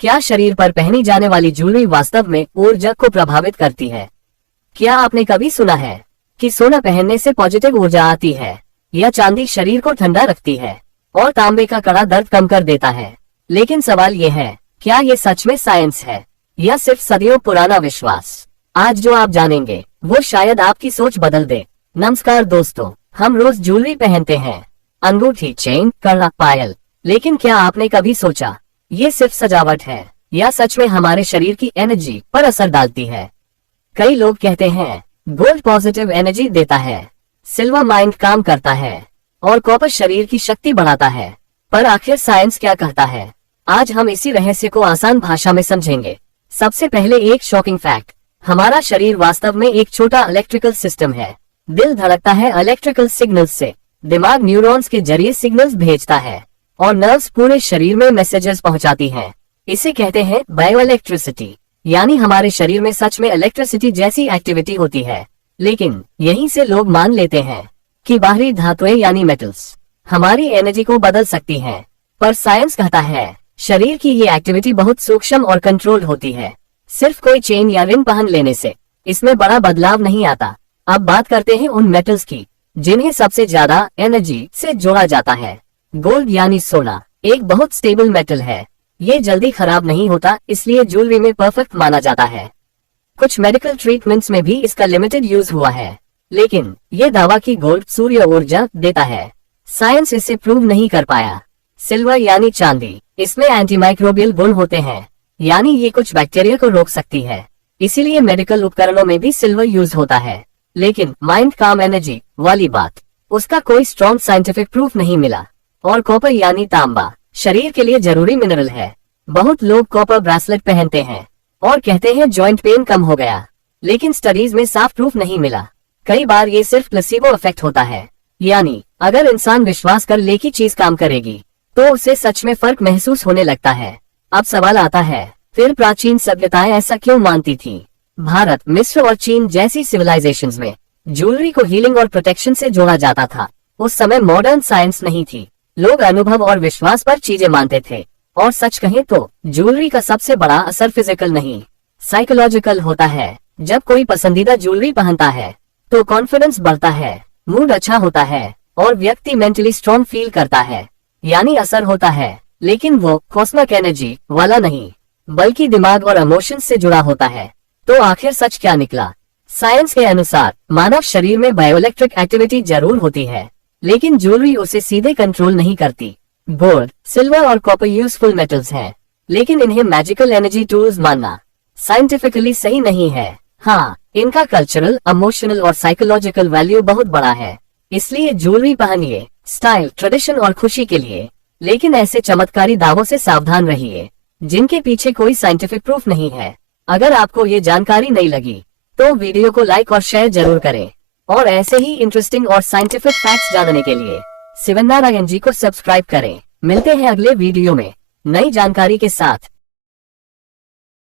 क्या शरीर पर पहनी जाने वाली ज्वेलरी वास्तव में ऊर्जा को प्रभावित करती है? क्या आपने कभी सुना है कि सोना पहनने से पॉजिटिव ऊर्जा आती है, या चांदी शरीर को ठंडा रखती है और तांबे का कड़ा दर्द कम कर देता है? लेकिन सवाल ये है, क्या ये सच में साइंस है या सिर्फ सदियों पुराना विश्वास? आज जो आप जानेंगे वो शायद आपकी सोच बदल दे। नमस्कार दोस्तों, हम रोज ज्वेलरी पहनते हैं, अंगूठी, चेन, कड़ा, पायल, लेकिन क्या आपने कभी सोचा ये सिर्फ सजावट है या सच में हमारे शरीर की एनर्जी पर असर डालती है? कई लोग कहते हैं गोल्ड पॉजिटिव एनर्जी देता है, सिल्वर माइंड काम करता है और कॉपर शरीर की शक्ति बढ़ाता है। पर आखिर साइंस क्या कहता है? आज हम इसी रहस्य को आसान भाषा में समझेंगे। सबसे पहले एक शॉकिंग फैक्ट, हमारा शरीर वास्तव में एक छोटा इलेक्ट्रिकल सिस्टम है। दिल धड़कता है इलेक्ट्रिकल सिग्नल्स से, दिमाग न्यूरॉन्स के जरिए सिग्नल्स भेजता है और नर्व्स पूरे शरीर में मैसेजेस पहुंचाती हैं। इसे कहते हैं बायो इलेक्ट्रिसिटी, यानी हमारे शरीर में सच में इलेक्ट्रिसिटी जैसी एक्टिविटी होती है। लेकिन यहीं से लोग मान लेते हैं कि बाहरी धातुएं यानी मेटल्स हमारी एनर्जी को बदल सकती हैं। पर साइंस कहता है शरीर की ये एक्टिविटी बहुत सूक्ष्म और कंट्रोल्ड होती है। सिर्फ कोई चेन या रिंग पहन लेने से इसमें बड़ा बदलाव नहीं आता। अब बात करते हैं उन मेटल्स की जिन्हें सबसे ज्यादा एनर्जी से जोड़ा जाता है। गोल्ड यानी सोना एक बहुत स्टेबल मेटल है। ये जल्दी खराब नहीं होता, इसलिए ज्वेलरी में परफेक्ट माना जाता है। कुछ मेडिकल ट्रीटमेंट्स में भी इसका लिमिटेड यूज हुआ है, लेकिन ये दावा कि गोल्ड सूर्य ऊर्जा देता है, साइंस इसे प्रूव नहीं कर पाया। सिल्वर यानी चांदी, इसमें एंटीमाइक्रोबियल गुण होते हैं, यानी ये कुछ बैक्टीरिया को रोक सकती है, इसीलिए मेडिकल उपकरणों में भी सिल्वर यूज होता है। लेकिन माइंड काम एनर्जी वाली बात, उसका कोई स्ट्रॉन्ग साइंटिफिक प्रूफ नहीं मिला। और कॉपर यानी तांबा शरीर के लिए जरूरी मिनरल है। बहुत लोग कॉपर ब्रेसलेट पहनते हैं और कहते हैं जॉइंट पेन कम हो गया, लेकिन स्टडीज में साफ प्रूफ नहीं मिला। कई बार ये सिर्फ प्लेसिबो इफेक्ट होता है, यानी अगर इंसान विश्वास कर ले कि चीज काम करेगी तो उसे सच में फर्क महसूस होने लगता है। अब सवाल आता है, फिर प्राचीन सभ्यताएं ऐसा क्यों मानती थीं? भारत, मिस्र और चीन जैसी सिविलाइजेशंस में ज्वेलरी को हीलिंग और प्रोटेक्शन से जोड़ा जाता था। उस समय मॉडर्न साइंस नहीं थी, लोग अनुभव और विश्वास पर चीजें मानते थे। और सच कहें तो ज्वेलरी का सबसे बड़ा असर फिजिकल नहीं, साइकोलॉजिकल होता है। जब कोई पसंदीदा ज्वेलरी पहनता है तो कॉन्फिडेंस बढ़ता है, मूड अच्छा होता है और व्यक्ति मेंटली स्ट्रॉन्ग फील करता है, यानी असर होता है। लेकिन वो कॉस्मिक एनर्जी वाला नहीं, बल्कि दिमाग और इमोशंस से जुड़ा होता है। तो आखिर सच क्या निकला? साइंस के अनुसार मानव शरीर में बायोइलेक्ट्रिक एक्टिविटी जरूर होती है, लेकिन ज्वेलरी उसे सीधे कंट्रोल नहीं करती। गोल्ड, सिल्वर और कॉपर यूजफुल मेटल्स हैं, लेकिन इन्हें मैजिकल एनर्जी टूल्स मानना साइंटिफिकली सही नहीं है। हाँ, इनका कल्चरल, इमोशनल और साइकोलॉजिकल वैल्यू बहुत बड़ा है, इसलिए ज्वेलरी पहनिए स्टाइल, ट्रेडिशन और खुशी के लिए। लेकिन ऐसे चमत्कारी दावों से सावधान रहिए जिनके पीछे कोई साइंटिफिक प्रूफ नहीं है। अगर आपको ये जानकारी नहीं लगी तो वीडियो को लाइक और शेयर जरूर करें, और ऐसे ही इंटरेस्टिंग और साइंटिफिक फैक्ट्स जानने के लिए शिवनारायण जी को सब्सक्राइब करें। मिलते हैं अगले वीडियो में नई जानकारी के साथ।